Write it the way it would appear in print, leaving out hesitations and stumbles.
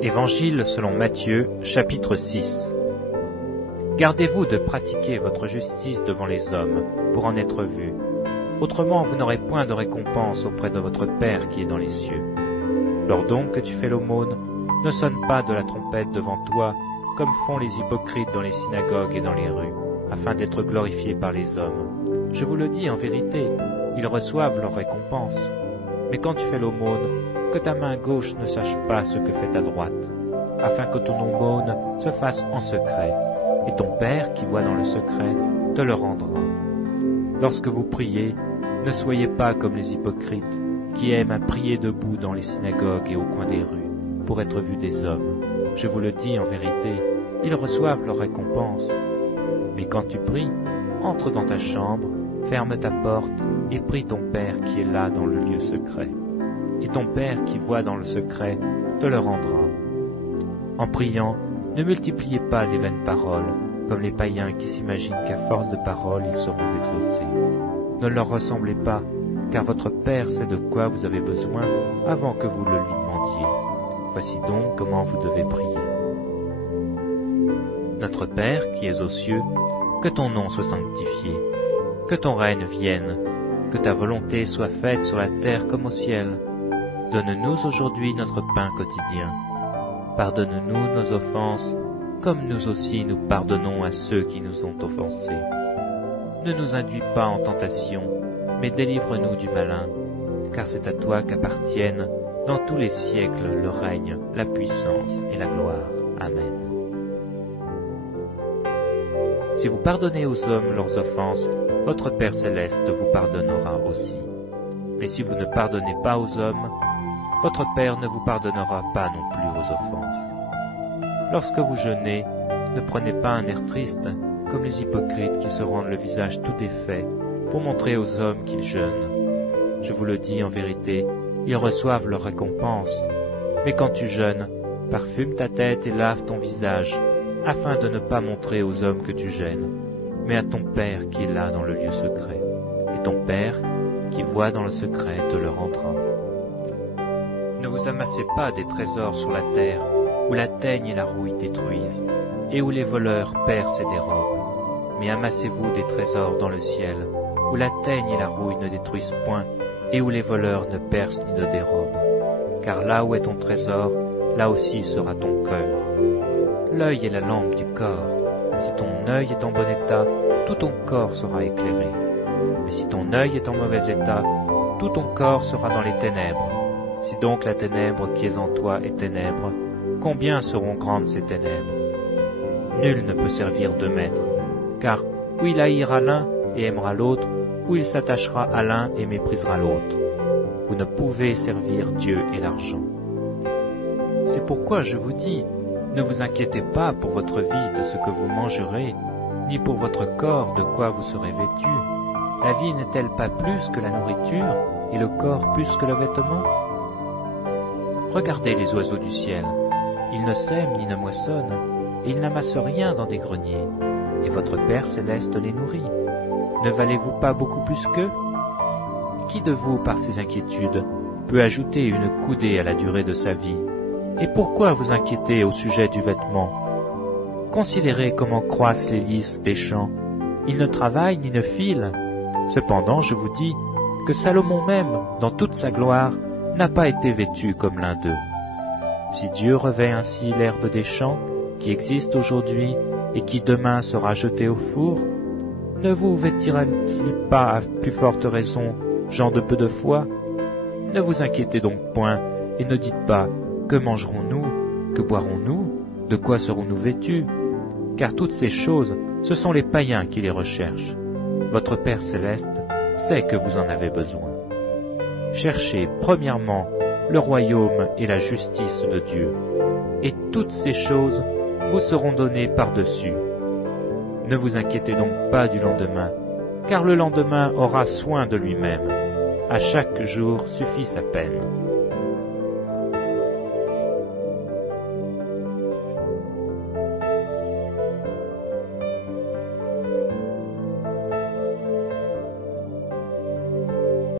Évangile selon Matthieu, chapitre 6. Gardez-vous de pratiquer votre justice devant les hommes, pour en être vus. Autrement, vous n'aurez point de récompense auprès de votre Père qui est dans les cieux. Lors donc que tu fais l'aumône, ne sonne pas de la trompette devant toi, comme font les hypocrites dans les synagogues et dans les rues, afin d'être glorifiés par les hommes. Je vous le dis en vérité, ils reçoivent leur récompense. Mais quand tu fais l'aumône, que ta main gauche ne sache pas ce que fait ta droite, afin que ton aumône se fasse en secret, et ton Père qui voit dans le secret te le rendra. Lorsque vous priez, ne soyez pas comme les hypocrites, qui aiment à prier debout dans les synagogues et au coin des rues, pour être vus des hommes. Je vous le dis en vérité, ils reçoivent leur récompense. Mais quand tu pries, entre dans ta chambre, ferme ta porte, et prie ton Père qui est là dans le lieu secret. Et ton Père qui voit dans le secret te le rendra. En priant, ne multipliez pas les vaines paroles, comme les païens qui s'imaginent qu'à force de paroles ils seront exaucés. Ne leur ressemblez pas, car votre Père sait de quoi vous avez besoin avant que vous le lui demandiez. Voici donc comment vous devez prier. Notre Père qui es aux cieux, que ton nom soit sanctifié, que ton règne vienne, que ta volonté soit faite sur la terre comme au ciel. Donne-nous aujourd'hui notre pain quotidien. Pardonne-nous nos offenses, comme nous aussi nous pardonnons à ceux qui nous ont offensés. Ne nous induis pas en tentation, mais délivre-nous du malin, car c'est à toi qu'appartiennent dans tous les siècles le règne, la puissance et la gloire. Amen. Si vous pardonnez aux hommes leurs offenses, votre Père céleste vous pardonnera aussi. Mais si vous ne pardonnez pas aux hommes, votre Père ne vous pardonnera pas non plus vos offenses. Lorsque vous jeûnez, ne prenez pas un air triste, comme les hypocrites qui se rendent le visage tout défait, pour montrer aux hommes qu'ils jeûnent. Je vous le dis en vérité, ils reçoivent leur récompense. Mais quand tu jeûnes, parfume ta tête et lave ton visage, afin de ne pas montrer aux hommes que tu jeûnes, mais à ton Père qui est là dans le lieu secret. Et ton Père, qui voit dans le secret, te le rendra. Ne vous amassez pas des trésors sur la terre, où la teigne et la rouille détruisent, et où les voleurs percent et dérobent. Mais amassez-vous des trésors dans le ciel, où la teigne et la rouille ne détruisent point, et où les voleurs ne percent ni ne dérobent. Car là où est ton trésor, là aussi sera ton cœur. L'œil est la lampe du corps. Si ton œil est en bon état, tout ton corps sera éclairé. Mais si ton œil est en mauvais état, tout ton corps sera dans les ténèbres. Si donc la ténèbre qui est en toi est ténèbre, combien seront grandes ces ténèbres? Nul ne peut servir deux maîtres, car ou il haïra l'un et aimera l'autre, ou il s'attachera à l'un et méprisera l'autre. Vous ne pouvez servir Dieu et l'argent. C'est pourquoi je vous dis, ne vous inquiétez pas pour votre vie de ce que vous mangerez, ni pour votre corps de quoi vous serez vêtu. La vie n'est-elle pas plus que la nourriture, et le corps plus que le vêtement? Regardez les oiseaux du ciel. Ils ne sèment ni ne moissonnent, et ils n'amassent rien dans des greniers, et votre Père céleste les nourrit. Ne valez-vous pas beaucoup plus qu'eux? Qui de vous, par ses inquiétudes, peut ajouter une coudée à la durée de sa vie? Et pourquoi vous inquiétez au sujet du vêtement? Considérez comment croissent les lys des champs. Ils ne travaillent ni ne filent. Cependant, je vous dis que Salomon même, dans toute sa gloire, n'a pas été vêtu comme l'un d'eux. Si Dieu revêt ainsi l'herbe des champs, qui existe aujourd'hui et qui demain sera jetée au four, ne vous vêtira-t-il pas à plus forte raison, gens de peu de foi? Ne vous inquiétez donc point, et ne dites pas, que mangerons-nous? Que boirons-nous? De quoi serons-nous vêtus? Car toutes ces choses, ce sont les païens qui les recherchent. Votre Père céleste sait que vous en avez besoin. Cherchez premièrement le royaume et la justice de Dieu, et toutes ces choses vous seront données par-dessus. Ne vous inquiétez donc pas du lendemain, car le lendemain aura soin de lui-même. À chaque jour suffit sa peine.